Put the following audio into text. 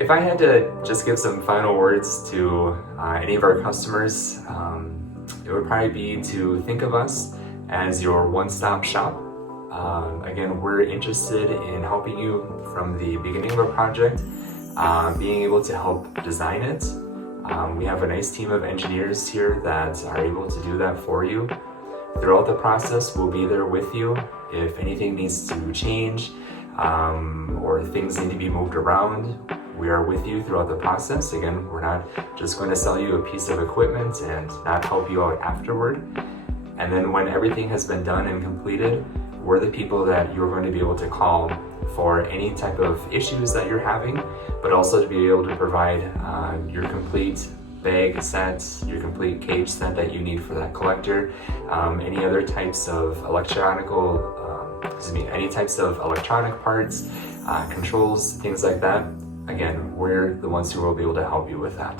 If I had to just give some final words to any of our customers, it would probably be to think of us as your one-stop shop. Again, we're interested in helping you from the beginning of a project, being able to help design it. We have a nice team of engineers here that are able to do that for you. Throughout the process, we'll be there with you. If anything needs to change or things need to be moved around, we are with you throughout the process. Again, we're not just going to sell you a piece of equipment and not help you out afterward. And then when everything has been done and completed, we're the people that you're going to be able to call for any type of issues that you're having, but also to be able to provide your complete bag set, your complete cage set that you need for that collector, any other types of any types of electronic parts, controls, things like that. Again, we're the ones who will be able to help you with that.